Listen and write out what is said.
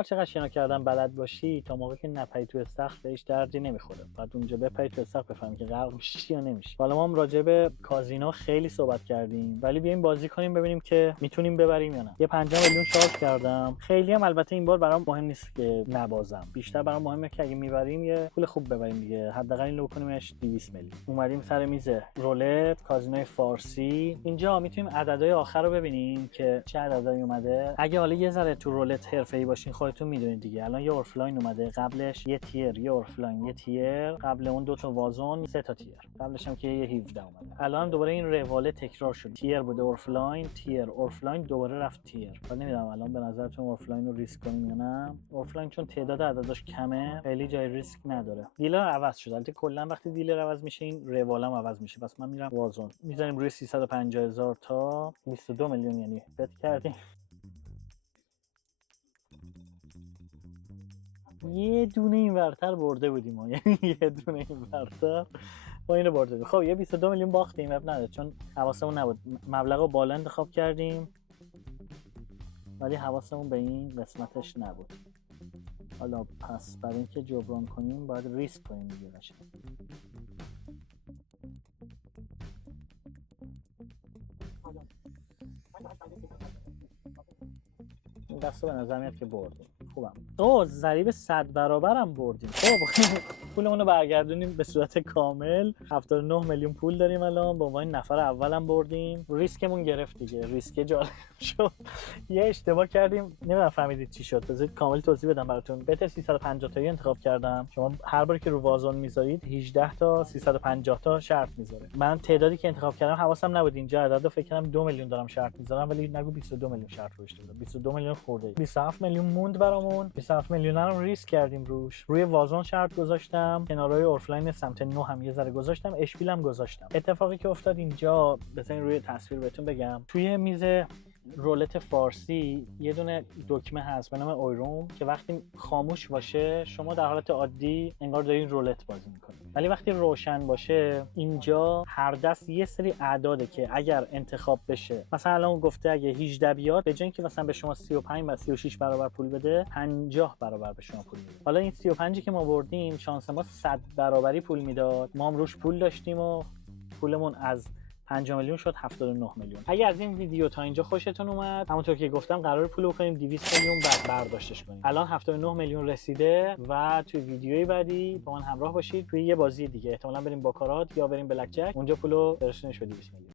هر چقدر شنا کردن بلد باشی تا موقعی که نپری تو استخر بهش دردی نمیخوره. بعد اونجا بپری تو استخر بفهمی که غرق میشی یا نمیشی. حالا ما هم راجع به کازینو خیلی صحبت کردیم، ولی بیایم بازی کنیم ببینیم که میتونیم ببریم یا نه. یه 5 میلیون شارژ کردم. خیلی هم البته این بار برام مهم نیست که نبازم، بیشتر برام مهمه که اگه میبریم یه پول خوب ببریم دیگه. حداقل اینو بکنیمش 200 میلیون. اومدیم سر میز رولت کازینوی فارسی. اینجا میتونیم عددهای آخر رو ببینیم که چه عددهایی اومده. اگه حالا یه ذره تو رولت حرفه‌ای باشین خودتون میدونید دیگه. الان یه اورفلاین اومده، قبلش یه تیر، یه اورفلاین، یه تیر، قبل اون 2 تا وازون، 3 تا تیر، قبلش هم که یه 17 اومده. الان دوباره این رواله تکرار شد. تیر بوده اورفلاین، تیر، اورفلاین، دوباره رفت تیر. ولی نمیدونم الان به نظرتون اورفلاین رو ریسک کنیم یا نه. اورفلاین چون تعداد عدداش کمه خیلی جای ریسک نداره. دیلر عوض شد. البته کلا وقتی دیلر عوض میشه این روالم عوض میشه. پس من میرم وازون. میذاریم روی 350,000 تا 22 میلیون یعنی بت کردیم. یه دونه این ورتر برده بودیم ما، یعنی یه دونه این ورتر ما اینو برده بودیم. خب یه 22 میلیون باختیم، اب نداره چون حواسمون نبود. مبلغو بالا انتخاب کردیم ولی حواسمون به این قسمتش نبود. حالا پس برای اینکه جبران کنیم باید ریسک کنیم دیگه. باشه این دستو به نظر میاد که بردیم. خوبم. ضریب 100 برابرم بردیم. خب پولمون رو برگردونیم به صورت کامل. 79 میلیون پول داریم الان. با عنوان نفر اولم بردیم. ریسکمون گرفت دیگه. ریسک جالب شد. یه اشتباه کردیم. نمیدونم فهمیدید چی شد. بذارید کامل توضیح بدم براتون. بت 350 تایی انتخاب کردم. شما هر باری که رو وازون میذارید 18 تا 350 تا شرط میذاره. من تعدادی که انتخاب کردم حواسم نبود اینجا عددو فکر کردم 2 میلیون دارم شرط میذارم ولی نگو 22 میلیون شرط روش دادم. 22 میلیون خورده. 27 میلیون موند برامون. 27 میلیون رو ریسک کردیم روش. روی وازون شرط گذاشتم. کنارهای اورفلاین سمت 9 هم یه ذره گذاشتم. اشپیل هم گذاشتم. اتفاقی که افتاد اینجا بزنین روی تصویر بهتون بگم. توی میز رولت فارسی یه دونه دکمه هست به نام اویروم که وقتی خاموش باشه شما در حالت عادی انگار دارین رولت بازی میکنید، ولی وقتی روشن باشه اینجا هر دست یه سری اعداده که اگر انتخاب بشه، مثلا الان گفته اگه 18 بیاد به جای اینکه مثلا به شما 35 و 36 برابر پول بده 50 برابر به شما پول میده. حالا این 35 که ما بردیم شانس ما 100 برابری پول میداد. ما هم روش پول داشتیم و پولمون از 5 میلیون شد 79 میلیون. اگه از این ویدیو تا اینجا خوشتون اومد، همونطور که گفتم قرار پول بکنیم 200 میلیون بعد برداشتش کنیم. الان 79 میلیون رسیده و توی ویدیوی بعدی با من همراه باشید توی یه بازی دیگه. احتمالاً بریم باکارات یا بریم بلک جک، اونجا پولو برسونیمش به 200 میلیون.